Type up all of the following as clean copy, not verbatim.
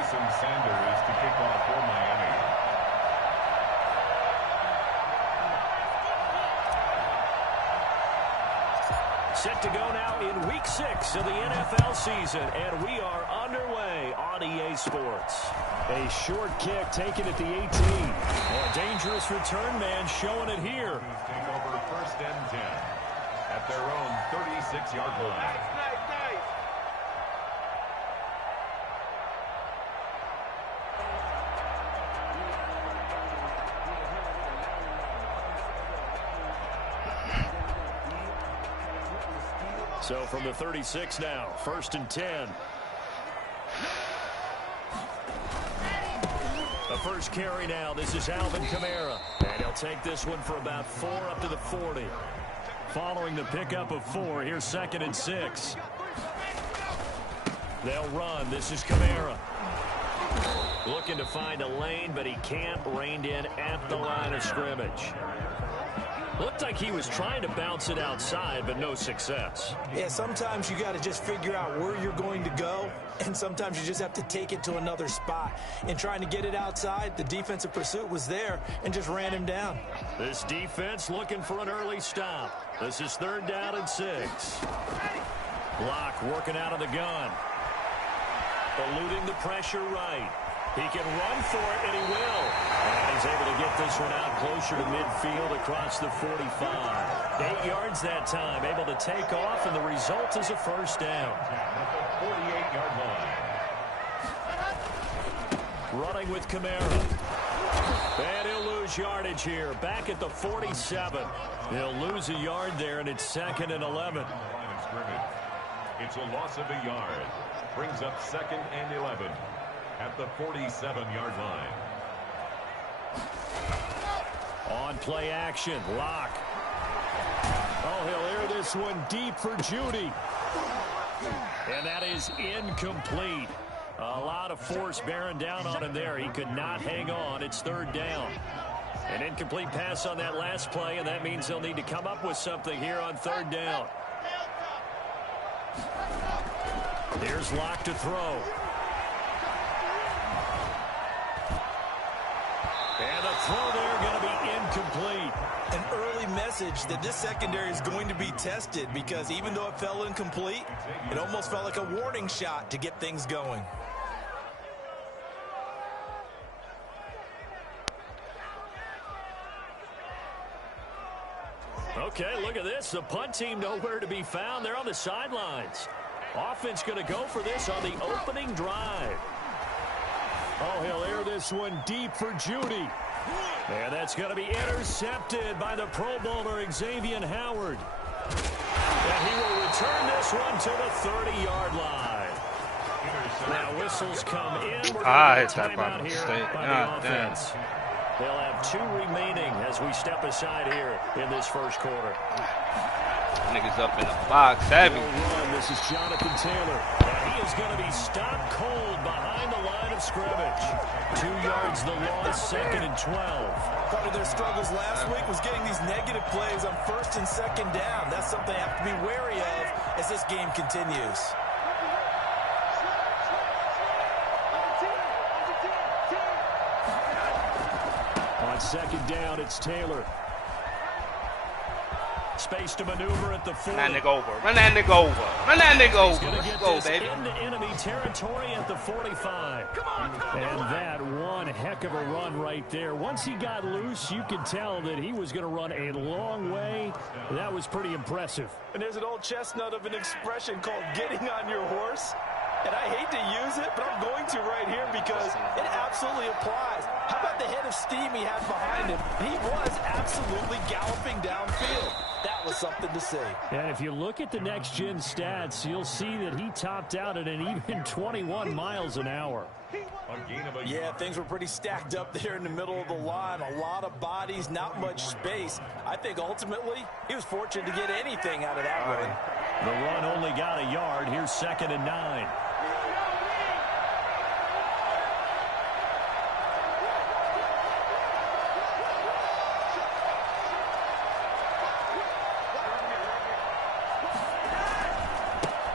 Sanders to kick off for Miami. Set to go now in Week 6 of the NFL season, and we are underway on EA Sports. A short kick taken at the 18. A dangerous return man showing it here. Take over 1st and 10 at their own 36-yard line. So from the 36 now, 1st and 10. The first carry now. This is Alvin Kamara. And he'll take this one for about 4 up to the 40. Following the pickup of 4, here's 2nd and 6. They'll run. This is Kamara. Looking to find a lane, but he can't. Reined in at the line of scrimmage. Looked like he was trying to bounce it outside, but no success. Yeah, sometimes you got to just figure out where you're going to go, and sometimes you just have to take it to another spot. In trying to get it outside, the defensive pursuit was there and just ran him down. This defense looking for an early stop. This is 3rd down and 6. Block working out of the gun. Eluding the pressure right. He can run for it, and he will. And he's able to get this one out closer to midfield across the 45. 8 yards that time, able to take off, and the result is a 1st down. At the 48-yard line. Running with Kamara. And he'll lose yardage here. Back at the 47. He'll lose a yard there, and it's 2nd and 11. It's a loss of a yard. Brings up 2nd and 11. At the 47-yard line. On play action, Lock. Oh, he'll air this one deep for Judy. And that is incomplete. A lot of force bearing down on him there. He could not hang on. It's 3rd down. An incomplete pass on that last play, and that means they'll need to come up with something here on 3rd down. Here's Lock to throw. And the throw there going to be incomplete. An early message that this secondary is going to be tested, because even though it fell incomplete, it almost felt like a warning shot to get things going. Okay, look at this. The punt team nowhere to be found. They're on the sidelines. Offense going to go for this on the opening drive. Oh, he'll air this one deep for Judy. And that's going to be intercepted by the Pro Bowler, Xavier Howard. And he will return this one to the 30-yard line. Now whistles come in. We're going to get a timeout here by the offense. They'll have 2 remaining as we step aside here in this 1st quarter. Niggas up in the box, savvy. This is Jonathan Taylor. And he is going to be stopped cold behind the line of scrimmage. 2 yards the loss, 2nd and 12. Part of their struggles last week was getting these negative plays on 1st and 2nd down. That's something they have to be wary of as this game continues. On 2nd down, it's Taylor. Space to maneuver at the 40. Run that nigga over. Run that nigga over. Run that nigga over. Let's go, baby. Into enemy territory at the 45. And that one heck of a run right there. Once he got loose, you could tell that he was going to run a long way. That was pretty impressive. And there's an old chestnut of an expression called getting on your horse. And I hate to use it, but I'm going to right here because it absolutely applies. How about the head of steam he had behind him? He was absolutely galloping downfield. That was something to see. And if you look at the Next Gen stats, you'll see that he topped out at an even 21 miles an hour. Yeah, things were pretty stacked up there in the middle of the line. A lot of bodies, not much space. I think ultimately he was fortunate to get anything out of that run. The run only got a yard. Here's 2nd and 9.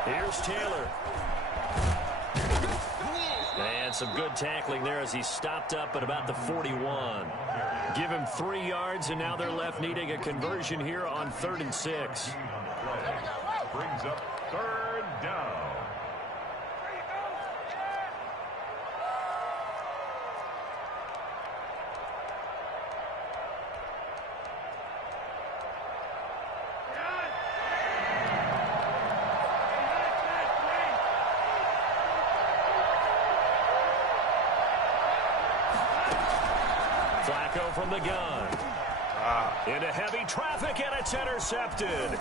Here's Taylor. And some good tackling there as he stopped up at about the 41. Give him 3 yards, and now they're left needing a conversion here on 3rd and 6. Brings up 3rd down. Flacco from the gun. Into heavy traffic, and it's intercepted.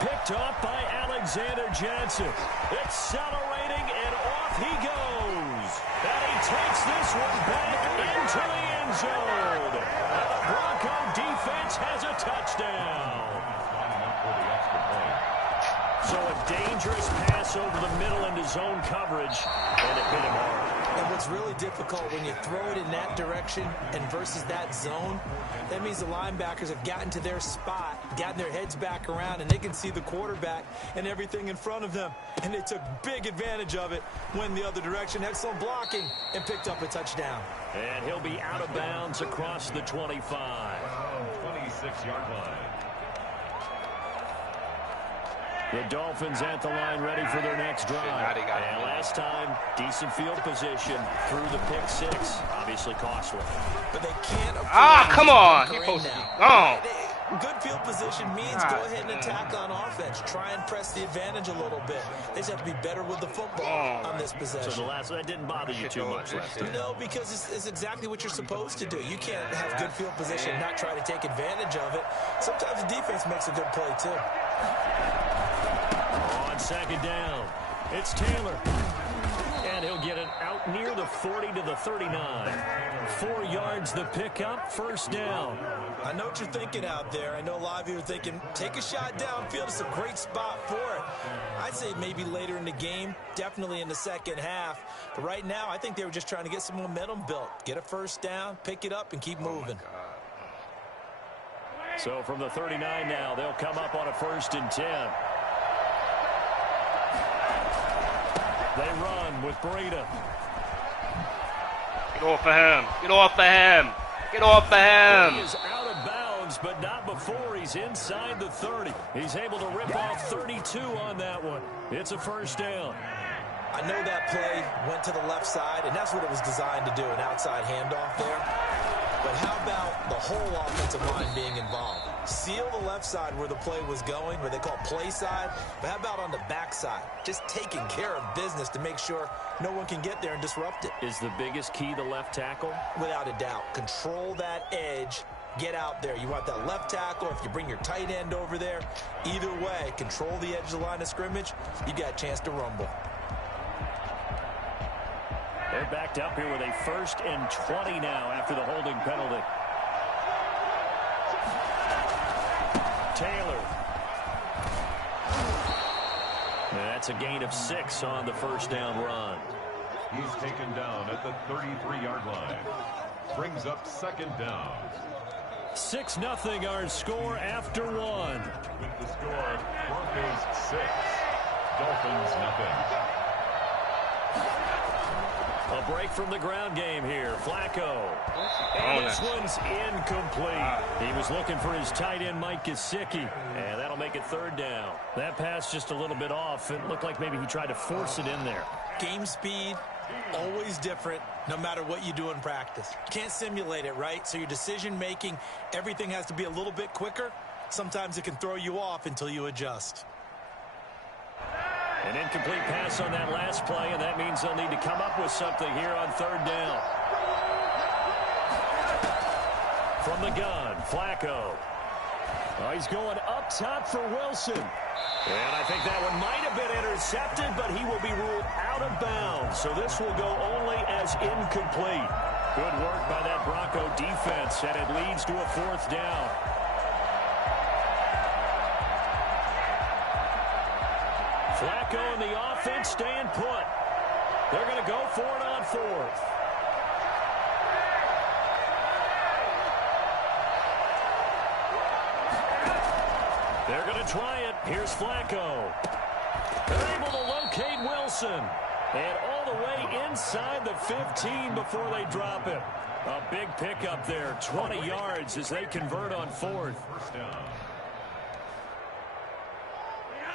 Picked off by Alexander Johnson. Accelerating, and off he goes. And he takes this one back into the end zone. And the Bronco defense has a touchdown. So a dangerous pass over the middle into zone coverage, and it hit him hard. And what's really difficult when you throw it in that direction and versus that zone, that means the linebackers have gotten to their spot, gotten their heads back around, and they can see the quarterback and everything in front of them. And they took big advantage of it, went the other direction, excellent blocking, and picked up a touchdown. And he'll be out of bounds across the 25. 26-yard line. The Dolphins at the line ready for their next drive. And last time, decent field position through the pick 6. Obviously costly. But they can't come on. You're supposed to be gone. Good field position means go ahead and attack on offense. Try and press the advantage a little bit. They just have to be better with the football on this possession. So the last that didn't bother you too much last time. No, because it's exactly what you're supposed to do. You can't have good field position and not try to take advantage of it. Sometimes the defense makes a good play too. On 2nd down, it's Taylor. And he'll get it out near the 40 to the 39. 4 yards the pickup, 1st down. I know what you're thinking out there. I know a lot of you are thinking, take a shot downfield. It's a great spot for it. I'd say maybe later in the game, definitely in the second half. But right now, I think they were just trying to get some momentum built. Get a 1st down, pick it up, and keep moving. So from the 39 now, they'll come up on a 1st and 10. They run with Breida. Get off of him. Get off of him. Get off of him. He is out of bounds, but not before he's inside the 30. He's able to rip off 32 on that one. It's a 1st down. I know that play went to the left side, and that's what it was designed to do, an outside handoff there. But how about the whole offensive line being involved? Seal the left side where the play was going, where they call play side. But how about on the back side? Just taking care of business to make sure no one can get there and disrupt it. Is the biggest key the left tackle? Without a doubt. Control that edge. Get out there. You want that left tackle. If you bring your tight end over there, either way, control the edge of the line of scrimmage. You got a chance to rumble. They're backed up here with a 1st and 20 now after the holding penalty. Taylor. That's a gain of 6 on the 1st down run. He's taken down at the 33-yard line. Brings up 2nd down. 6-0 our score after 1. With the score, Broncos 6, Dolphins nothing. A break from the ground game here. Flacco. And this one's incomplete. He was looking for his tight end, Mike Gesicki. And that'll make it 3rd down. That pass just a little bit off. It looked like maybe he tried to force it in there. Game speed, always different, no matter what you do in practice. You can't simulate it, right? So your decision-making, everything has to be a little bit quicker. Sometimes it can throw you off until you adjust. An incomplete pass on that last play, and that means they'll need to come up with something here on 3rd down. From the gun, Flacco. Oh, he's going up top for Wilson. And I think that one might have been intercepted, but he will be ruled out of bounds. So this will go only as incomplete. Good work by that Bronco defense, and it leads to a 4th down. Flacco and the offense staying put. They're going to go for it on 4th. They're going to try it. Here's Flacco. They're able to locate Wilson. And all the way inside the 15 before they drop him. A big pickup there, 20 yards as they convert on 4th.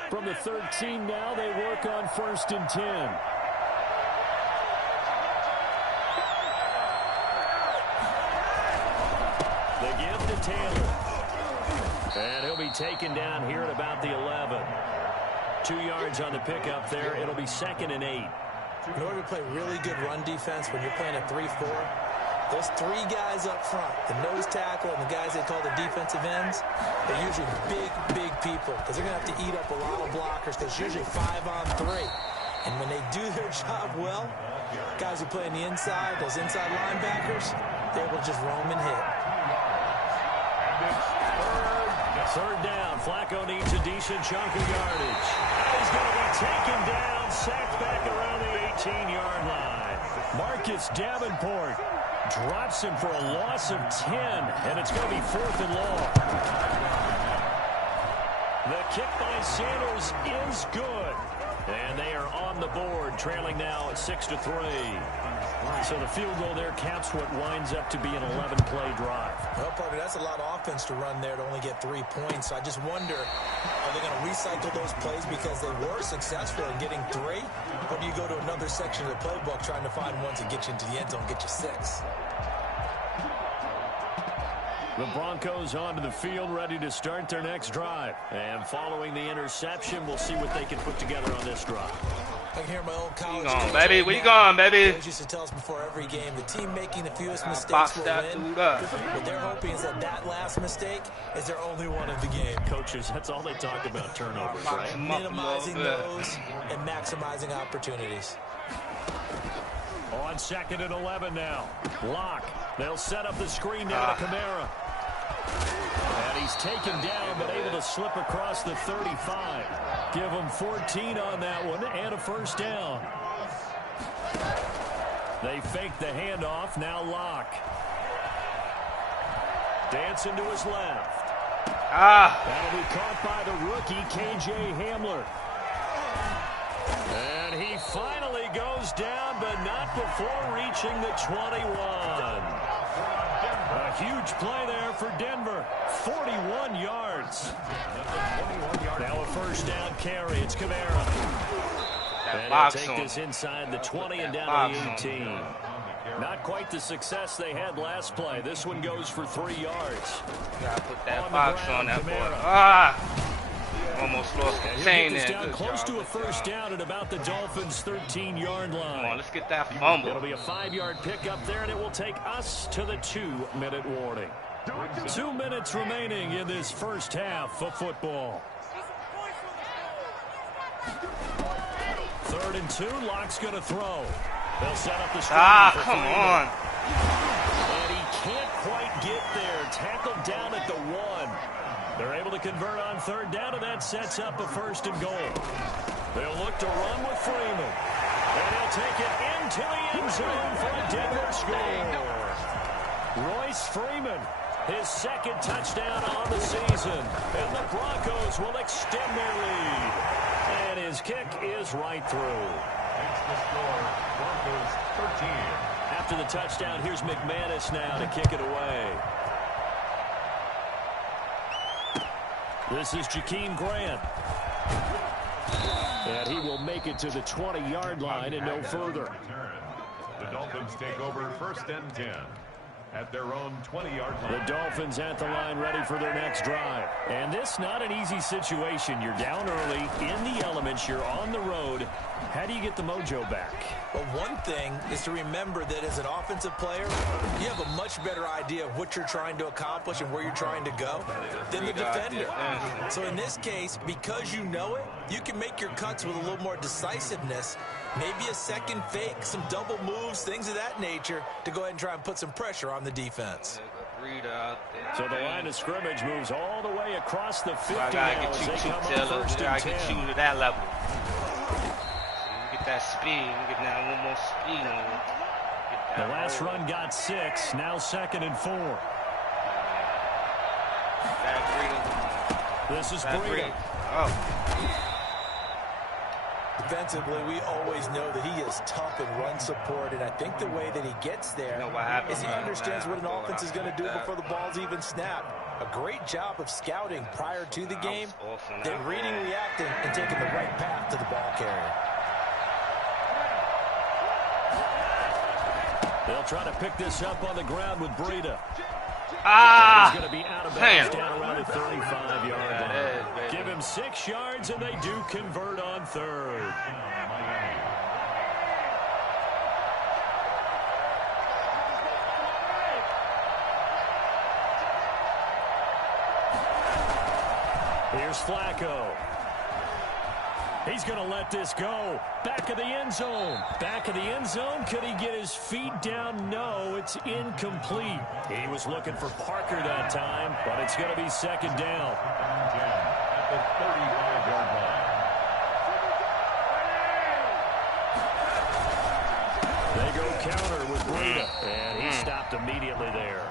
From the 13 now, they work on 1st and 10. The give to Taylor. And he'll be taken down here at about the 11. 2 yards on the pickup there. It'll be 2nd and 8. In order to play really good run defense when you're playing a 3-4, those 3 guys up front, the nose tackle and the guys they call the defensive ends, they're usually big people because they're going to have to eat up a lot of blockers because it's usually 5-on-3. And when they do their job well, guys who play on the inside, those inside linebackers, they're able to just roam and hit. Third down. Flacco needs a decent chunk of yardage. He's going to be taken down, sacked back around the 18-yard line. Marcus Davenport drops him for a loss of 10, and it's going to be 4th and long. The kick by Sanders is good, and they are on the board, trailing now at 6-3. So the field goal there caps what winds up to be an 11-play drive. Well, partner, that's a lot of offense to run there to only get 3 points. So I just wonder, are they going to recycle those plays because they were successful in getting 3? Or do you go to another section of the playbook trying to find ones that get you into the end zone, get you 6? The Broncos onto the field, ready to start their next drive. And following the interception, we'll see what they can put together on this drive. I can hear my old college coach. Where you going, baby? Where you going, baby? Coach used to tell us before every game, the team making the fewest mistakes will win. What they're hoping is that last mistake is their only one of the game. Coaches, that's all they talk about, turnovers, right? Minimizing those and maximizing opportunities. On 2nd and 11 now. Lock. They'll set up the screen now to Kamara. And he's taken down, but able to slip across the 35. Give him 14 on that one and a 1st down. They fake the handoff. Now Lock. Dancing to his left. That'll be caught by the rookie, K.J. Hamler. And he finally goes down, but not before reaching the 21. A huge play there for Denver. 41 yards. Now a 1st down carry. It's Kamara. And he'll take this inside the 20 and down to the 18. Not quite the success they had last play. This one goes for 3 yards. Gotta put that box on that boy. Almost lost the chain there. Down close to a 1st down at about the Dolphins' 13-yard line. Come on, let's get that fumble. It'll be a 5-yard pickup there, and it will take us to the 2-minute warning. 2 minutes remaining in this first half of football. 3rd and 2. Lock's going to throw. They'll set up the screen. Come on. And he can't quite get there. Tackled down at the 1. They're able to convert on 3rd down, and that sets up a 1st and goal. They'll look to run with Freeman. And he'll take it into the end zone for a Denver score. Royce Freeman, his 2nd touchdown on the season. And the Broncos will extend their lead. And his kick is right through. Makes the score, Broncos 13. After the touchdown, here's McManus now to kick it away. This is Jakeem Grant. And he will make it to the 20-yard line and no further. The Dolphins take over 1st and 10 at their own 20-yard line. The Dolphins at the line ready for their next drive. And this not an easy situation. You're down early, in the elements, you're on the road. How do you get the mojo back? Well, one thing is to remember that as an offensive player, you have a much better idea of what you're trying to accomplish and where you're trying to go than the defender. So in this case, because you know it, you can make your cuts with a little more decisiveness, maybe a second fake, some double moves, things of that nature, to go ahead and try and put some pressure on the defense. So the line of scrimmage moves all the way across the 50 I gotta get you to that level. Get that speed. Get that one more speed on it. The last run got 6. Now 2nd and 4. This is Breida. Defensively, we always know that he is tough in run support, and I think the way that he gets there is he understands what an offense is going to do before the ball's even snapped. A great job of scouting prior to the game, then reading, reacting, and taking the right path to the ball carrier. They'll try to pick this up on the ground with Breida. He's going to be out of bounds down around the 35-yard line. Give him 6 yards, and they do convert on third. Here's Flacco. He's going to let this go. Back of the end zone. Back of the end zone. Could he get his feet down? No, it's incomplete. He was looking for Parker that time, but it's going to be second down. At the 35-yard line. They go counter with Breida, and he stopped immediately there.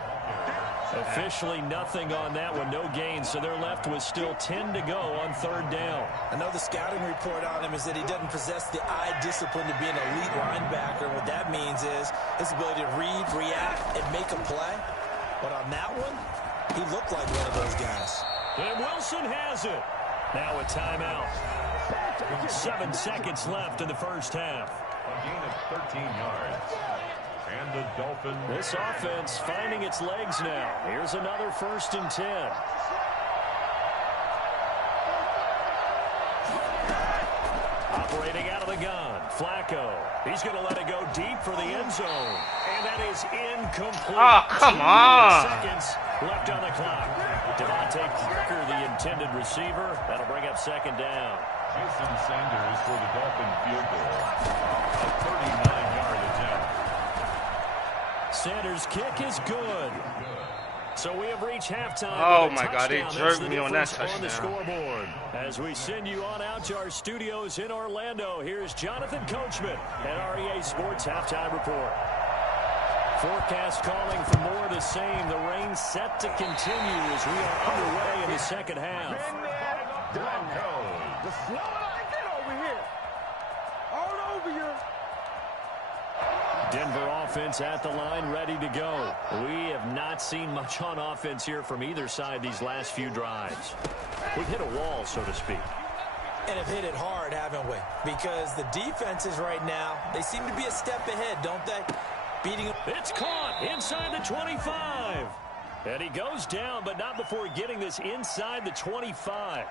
Officially nothing on that one, no gain, so they're left with still 10 to go on third down. I know the scouting report on him is that he doesn't possess the eye discipline to be an elite linebacker. What that means is his ability to read, react, and make a play. But on that one, he looked like one of those guys. And Wilson has it. Now a timeout. 7 seconds left in the first half. A gain of 13 yards. And the Dolphins. This offense finding its legs now. Here's another 1st and 10. Operating out of the gun. Flacco. He's going to let it go deep for the end zone. And that is incomplete. Oh, come on. 2 seconds left on the clock. Devontae Parker, the intended receiver. That'll bring up second down. Jason Sanders for the Dolphin field goal. A 39-yard attempt. Sanders' kick is good. So we have reached halftime. Oh my God, he jerked me on that touchdown. On the scoreboard. As we send you on out to our studios in Orlando, here's Jonathan Coachman at REA Sports Halftime Report. Forecast calling for more of the same. The rain set to continue as we are underway in the second half. Just slow it up. Get over here. All over you. Denver offense at the line, ready to go. We have not seen much on offense here from either side these last few drives. We've hit a wall, so to speak. And have hit it hard, haven't we? Because the defenses right now, they seem to be a step ahead, don't they? Beating them. It's caught inside the 25. And he goes down, but not before getting this inside the 25.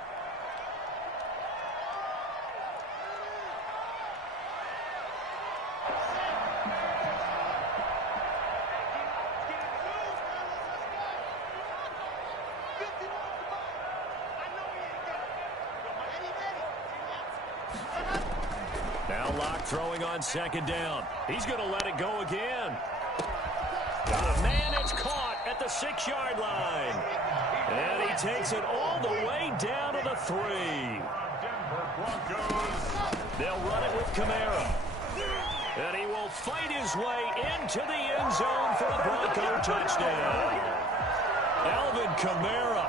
Throwing on second down. He's going to let it go again. Got a man, it's caught at the 6-yard line. And he takes it all the way down to the 3. Denver Broncos. They'll run it with Kamara. And he will fight his way into the end zone for a Bronco touchdown. Alvin Kamara,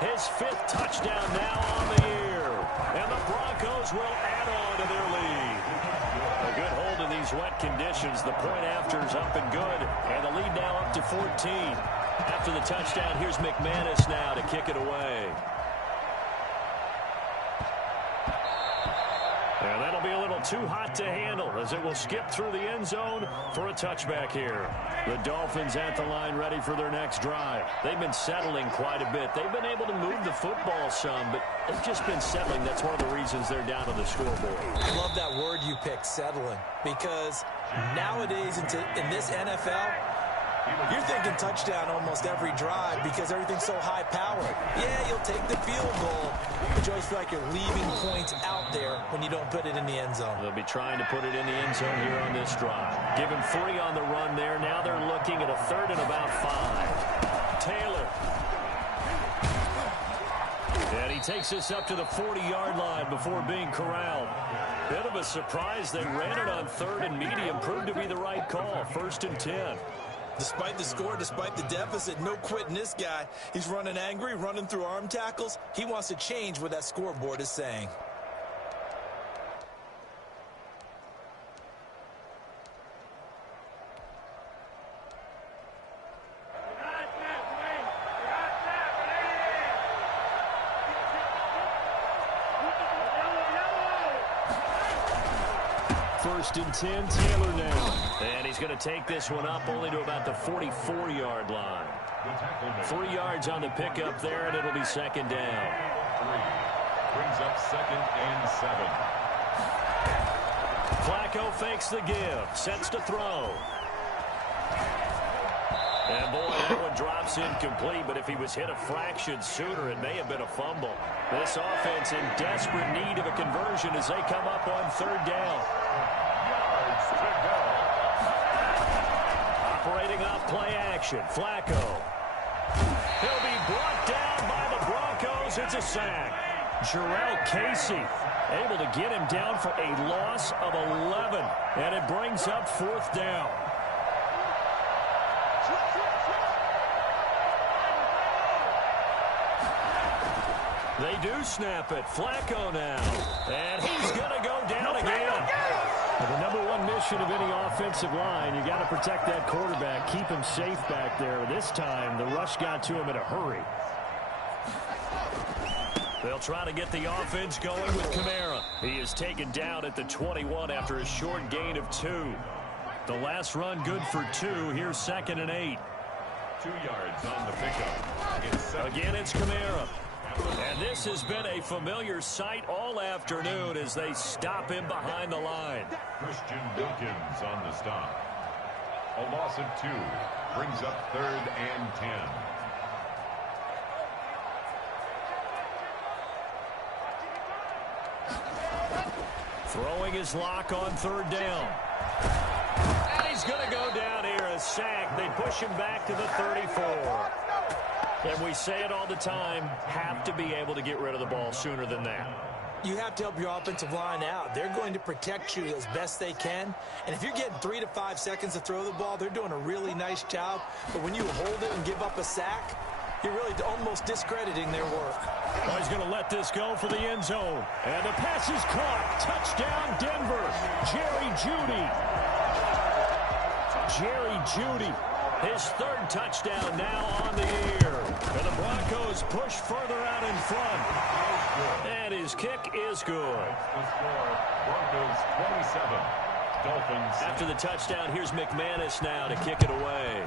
his 5th touchdown now on the year. And the Broncos will add on to their lead. A good hold in these wet conditions. The point after is up and good. And the lead now up to 14. After the touchdown, here's McManus now to kick it away. And that'll be a little too hot to handle as it will skip through the end zone for a touchback here. The Dolphins at the line ready for their next drive. They've been settling quite a bit. They've been able to move the football some, but they've just been settling. That's one of the reasons they're down on the scoreboard. I love that word you picked, settling, because nowadays in this NFL, you're thinking touchdown almost every drive because everything's so high-powered. Yeah, you'll take the field goal, but you always feel like you're leaving points out there when you don't put it in the end zone. They'll be trying to put it in the end zone here on this drive. Give him 3 on the run there. Now they're looking at a 3rd and about 5. Taylor. And he takes this up to the 40-yard line before being corralled. Bit of a surprise. They ran it on 3rd and medium. Proved to be the right call. 1st and 10. Despite the score, despite the deficit, no quitting this guy. He's running angry, running through arm tackles. He wants to change what that scoreboard is saying. first and 10, Taylor now. And he's going to take this one up only to about the 44-yard line. 3 yards on the pickup there, and it'll be second down. 3 brings up second and 7. Flacco fakes the give, sets to throw. And boy, that one drops incomplete, but if he was hit a fraction sooner, it may have been a fumble. This offense in desperate need of a conversion as they come up on third down. Yards to go. Operating off play action, Flacco. He'll be brought down by the Broncos. It's a sack. Jarrell Casey able to get him down for a loss of 11, and it brings up fourth down. They do snap it. Flacco now. And he's going to go down again. The number one mission of any offensive line, you got to protect that quarterback, keep him safe back there. This time, the rush got to him in a hurry. They'll try to get the offense going with Kamara. He is taken down at the 21 after a short gain of 2. The last run good for 2. Here's second and 8. 2 yards on the pickup. Again, it's Kamara. And this has been a familiar sight all afternoon as they stop him behind the line. Christian Wilkins on the stop. A loss of 2 brings up third and 10. Throwing his lock on third down. And he's going to go down here, a sack. They push him back to the 34. And we say it all the time, have to be able to get rid of the ball sooner than that. You have to help your offensive line out. They're going to protect you as best they can. And if you're getting 3 to 5 seconds to throw the ball, they're doing a really nice job. But when you hold it and give up a sack, you're really almost discrediting their work. Oh, he's going to let this go for the end zone. And the pass is caught. Touchdown, Denver. Jerry Jeudy. His third touchdown now on the year. And the Broncos push further out in front. And his kick is good. The score, Broncos 27. Dolphins. After the touchdown, here's McManus now to kick it away.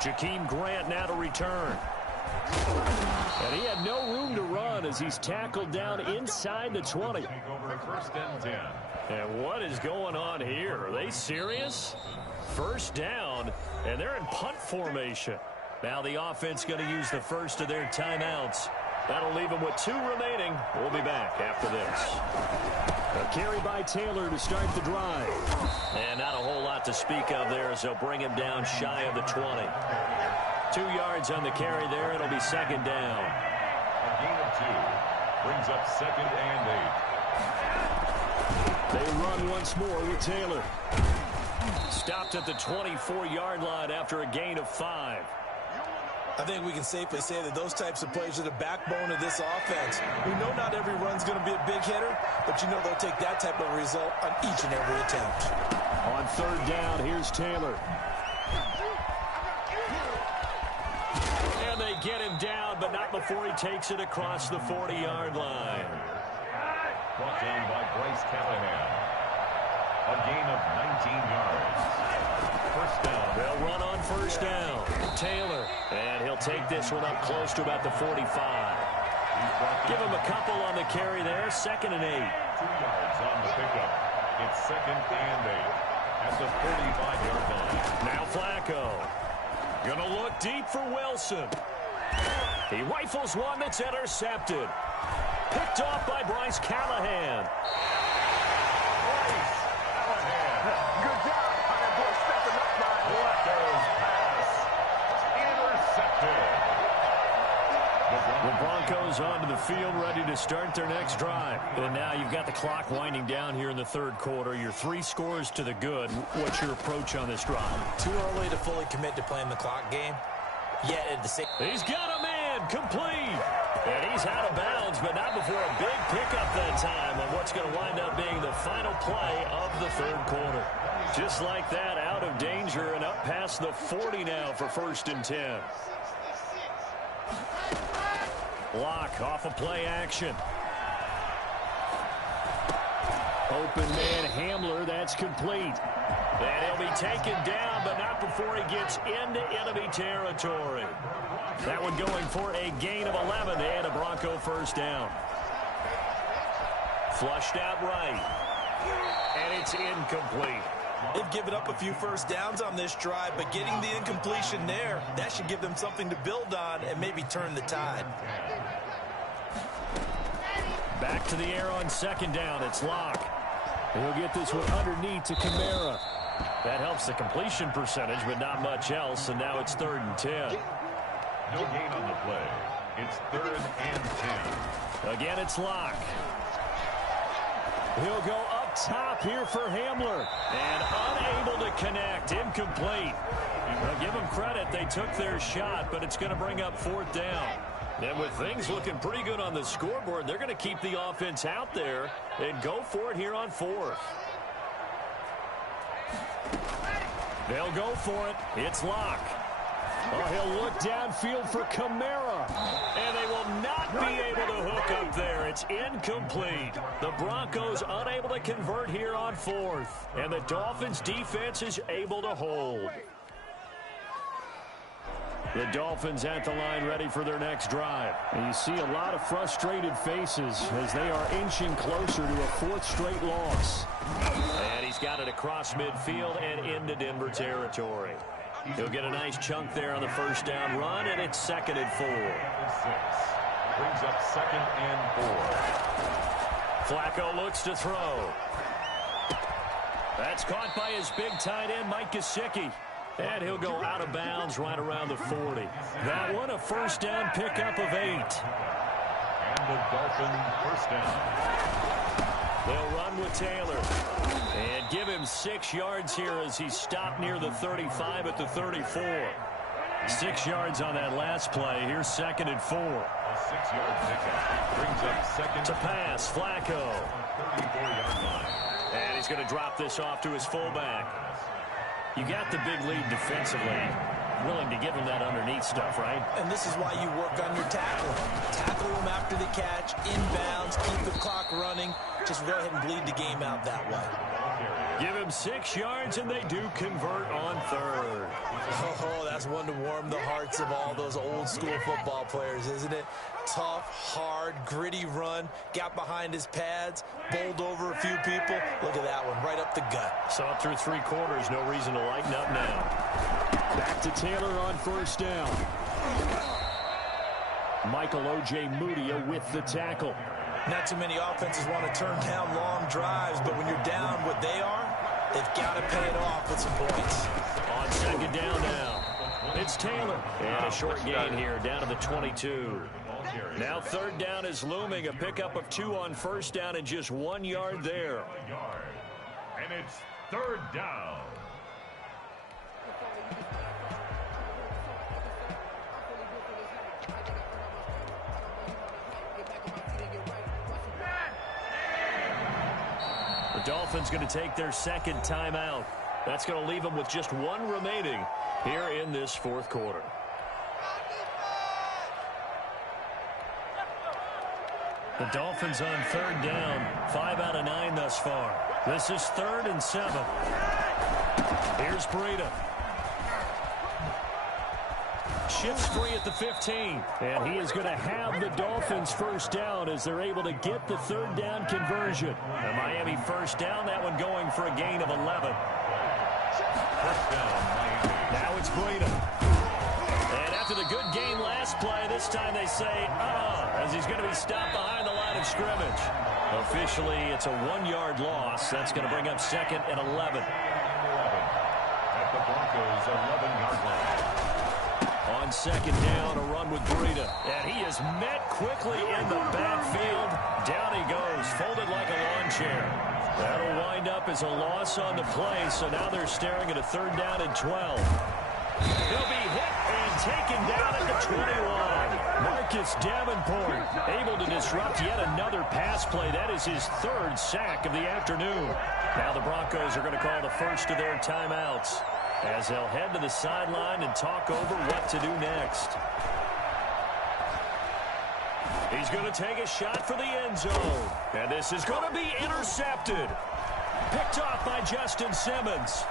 Jakeem Grant now to return. And he had no room to run as he's tackled down inside the 20. Take over first and 10. And what is going on here? Are they serious? First down, and they're in punt formation. Now the offense going to use the first of their timeouts. That'll leave them with 2 remaining. We'll be back after this. A carry by Taylor to start the drive. And not a whole lot to speak of there as they'll bring him down shy of the 20. 2 yards on the carry there. It'll be second down. A gain of 2 brings up second and 8. They run once more with Taylor. Stopped at the 24-yard line after a gain of 5. I think we can safely say that those types of plays are the backbone of this offense. We know not every run's going to be a big hitter, but you know they'll take that type of result on each and every attempt. On third down, here's Taylor. And they get him down, but not before he takes it across the 40-yard line. Brought down by Bryce Callahan. A gain of 19 yards. First down. They'll run on first down. Taylor. And he'll take this one up close to about the 45. Give him a couple on the carry there. Second and 8. 2 yards on the pickup. It's second and 8 at the 45-yard line. Now Flacco. Gonna look deep for Wilson. He rifles one that's intercepted. Picked off by Bryce Callahan. Bryce Callahan. Good job. Flacco's pass. Intercepted. The Broncos onto the field, ready to start their next drive. And now you've got the clock winding down here in the third quarter. You're 3 scores to the good. What's your approach on this drive? Too early to fully commit to playing the clock game. Yet at the same... He's got a man complete. And he's out of bounds, but not before a big pickup that time on what's going to wind up being the final play of the third quarter. Just like that, out of danger and up past the 40 now for first and 10. Lock off of play action. Open man Hamler, that's complete. And he'll be taken down, but not before he gets into enemy territory. That one going for a gain of 11 and a Bronco first down. Flushed out right. And it's incomplete. They've given up a few first downs on this drive, but getting the incompletion there, that should give them something to build on and maybe turn the tide. Back to the air on second down. It's Locke. He'll get this one underneath to Kamara. That helps the completion percentage, but not much else, and now it's 3rd and 10. No gain on the play. It's 3rd and 10. Again, it's Locke. He'll go up top here for Hamler. And unable to connect. Incomplete. Now, give them credit. They took their shot, but it's going to bring up 4th down. And with things looking pretty good on the scoreboard, they're going to keep the offense out there and go for it here on 4th. They'll go for it. It's Locke. Oh, he'll look downfield for Kamara. And they will not be able to hook up there. It's incomplete. The Broncos unable to convert here on 4th. And the Dolphins defense is able to hold. The Dolphins at the line ready for their next drive. And you see a lot of frustrated faces as they are inching closer to a 4th straight loss. And he's got it across midfield and into Denver territory. He'll get a nice chunk there on the first down run, and it's 2nd and 4. Brings up 2nd and 4. Flacco looks to throw. That's caught by his big tight end, Mike Gesicki. And he'll go out of bounds right around the 40. That one, a first down pickup of 8. And the Dolphin first down. They'll run with Taylor. And give him 6 yards here as he stopped near the 35 at the 34. 6 yards on that last play. Here's 2nd and 4. A 6-yard pickup brings up 2nd to pass, Flacco. 34-yard line. And he's going to drop this off to his fullback. You got the big lead defensively. Willing to give him that underneath stuff, right? And this is why you work on your tackling. Tackle him after the catch, inbounds, keep the clock running. Just go ahead and bleed the game out that way. Give him 6 yards, and they do convert on 3rd. Oh, that's one to warm the hearts of all those old school football players, isn't it? Tough, hard, gritty run. Got behind his pads, bowled over a few people. Look at that one, right up the gut. Saw it through 3 quarters. No reason to lighten up now. Back to Taylor on first down. Michael O.J. Mudia with the tackle. Not too many offenses want to turn down long drives, but when you're down what they are, they've got to pay it off with some points. On second down now, it's Taylor. And a short gain here, down to the 22. Now 3rd down is looming, a pickup of 2 on first down and just 1 yard there. And it's 3rd down. The Dolphins going to take their 2nd timeout. That's going to leave them with just 1 remaining here in this 4th quarter. The Dolphins on 3rd down, 5 out of 9 thus far. This is 3rd and 7. Here's Breida. Shifts free at the 15. And he is going to have the Dolphins first down as they're able to get the 3rd down conversion. The Miami first down, that one going for a gain of 11. First down, Miami. Now it's Breida. And after the good gain last play, this time they say, as he's going to be stopped behind the line of scrimmage. Officially, it's a 1-yard loss. That's going to bring up 2nd and 11. At the Broncos' 11-yard line. On second down, a run with Breida. And he is met quickly in the backfield. Down he goes, folded like a lawn chair. That'll wind up as a loss on the play, so now they're staring at a 3rd down and 12. He'll be hit and taken down at the 21. Marcus Davenport able to disrupt yet another pass play. That is his 3rd sack of the afternoon. Now the Broncos are going to call the first of their timeouts as they'll head to the sideline and talk over what to do next. He's going to take a shot for the end zone. And this is going to be intercepted. Picked off by Justin Simmons.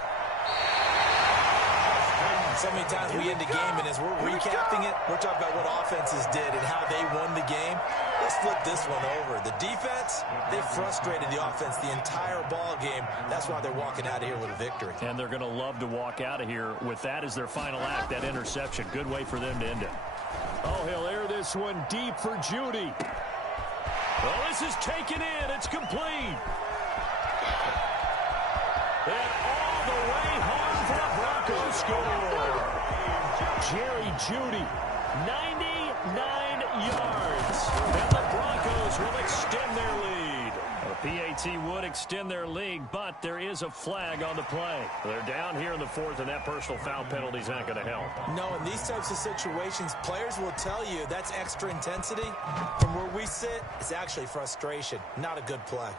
So many times we end the game, and as we're recapping it, we're talking about what offenses did and how they won the game. Let's flip this one over. The defense, they frustrated the offense the entire ball game. That's why they're walking out of here with a victory. And they're going to love to walk out of here with that as their final act, that interception. Good way for them to end it. Oh, he'll air this one deep for Judy. Well, this is taken in. It's complete. And all the way home for a Broncos score. Jerry Judy, 99 yards. And the Broncos will extend their lead. A PAT would extend their lead, but there is a flag on the play. They're down here in the fourth, and that personal foul penalty is not going to help. No, in these types of situations, players will tell you that's extra intensity. From where we sit, it's actually frustration, not a good play.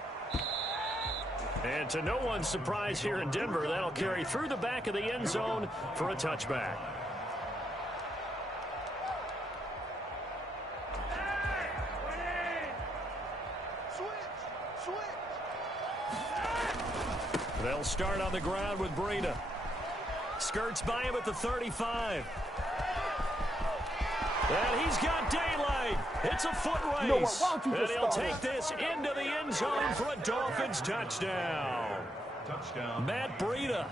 And to no one's surprise here in Denver, that'll carry through the back of the end zone for a touchback. They'll start on the ground with Breida. Skirts by him at the 35. And he's got daylight. It's a foot race. And he'll take this into the end zone for a Dolphins touchdown. Matt Breida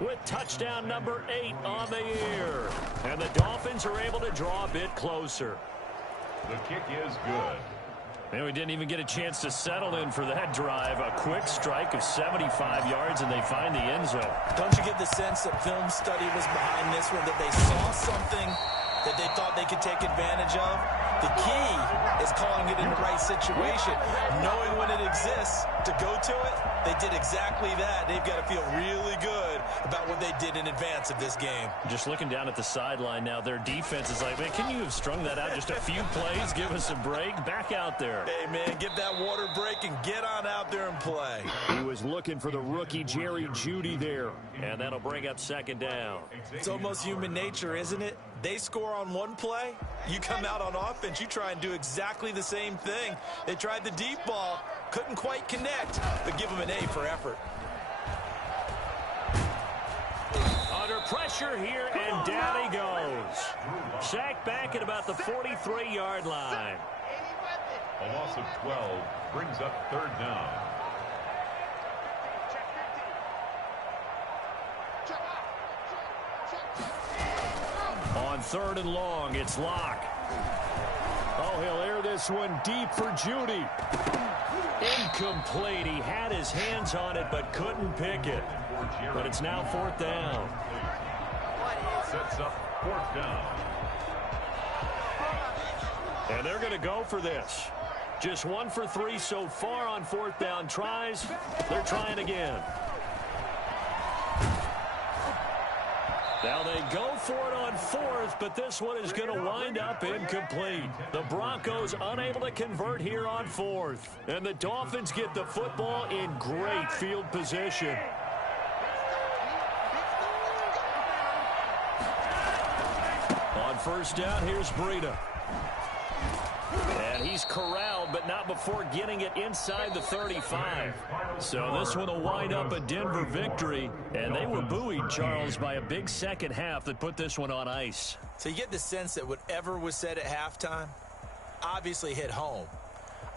with touchdown number 8 on the year. And the Dolphins are able to draw a bit closer. The kick is good. And we didn't even get a chance to settle in for that drive. A quick strike of 75 yards, and they find the end zone. Don't you get the sense that film study was behind this one, that they saw something that they thought they could take advantage of? The key is calling it in the right situation, knowing when it exists to go to it. They did exactly that. They've got to feel really good about what they did in advance of this game. Just looking down at the sideline now, their defense is like, man, can you have strung that out just a few plays? Give us a break. Back out there. Hey, man, give that water break and get on out there and play. He was looking for the rookie Jerry Judy there, and that'll bring up second down. It's almost human nature, isn't it? They score on one play, you come out on offense, you try and do exactly the same thing. They tried the deep ball, couldn't quite connect, but give them an A for effort. Under pressure here, and down he goes. Sacked back at about the 43-yard line. A loss of 12 brings up third down. On third and long, it's Locke. Oh, he'll air this one deep for Judy. Incomplete. He had his hands on it but couldn't pick it. But it's now fourth down. Sets up fourth down. And they're going to go for this. Just 1 for 3 so far on fourth down tries. They're trying again. Now they go for it on fourth, but this one is going to wind up incomplete. The Broncos unable to convert here on fourth. And the Dolphins get the football in great field position. On first down, here's Breida. And he's corralled, but not before getting it inside the 35. So this one will wind up a Denver victory. And they were buoyed, Charles, by a big second half that put this one on ice. So you get the sense that whatever was said at halftime obviously hit home.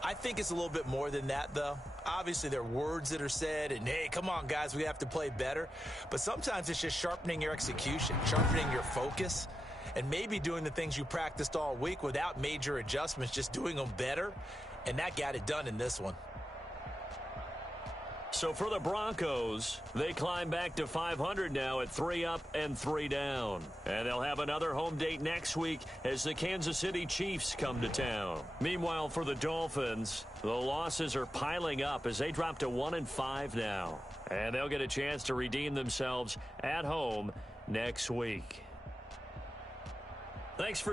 I think it's a little bit more than that, though. Obviously, there are words that are said, and, hey, come on, guys, we have to play better. But sometimes it's just sharpening your execution, sharpening your focus, and maybe doing the things you practiced all week without major adjustments, just doing them better. And that got it done in this one. So for the Broncos, they climb back to 500 now at 3 up and 3 down. And they'll have another home date next week as the Kansas City Chiefs come to town. Meanwhile, for the Dolphins, the losses are piling up as they drop to 1-5 now. And they'll get a chance to redeem themselves at home next week. Thanks for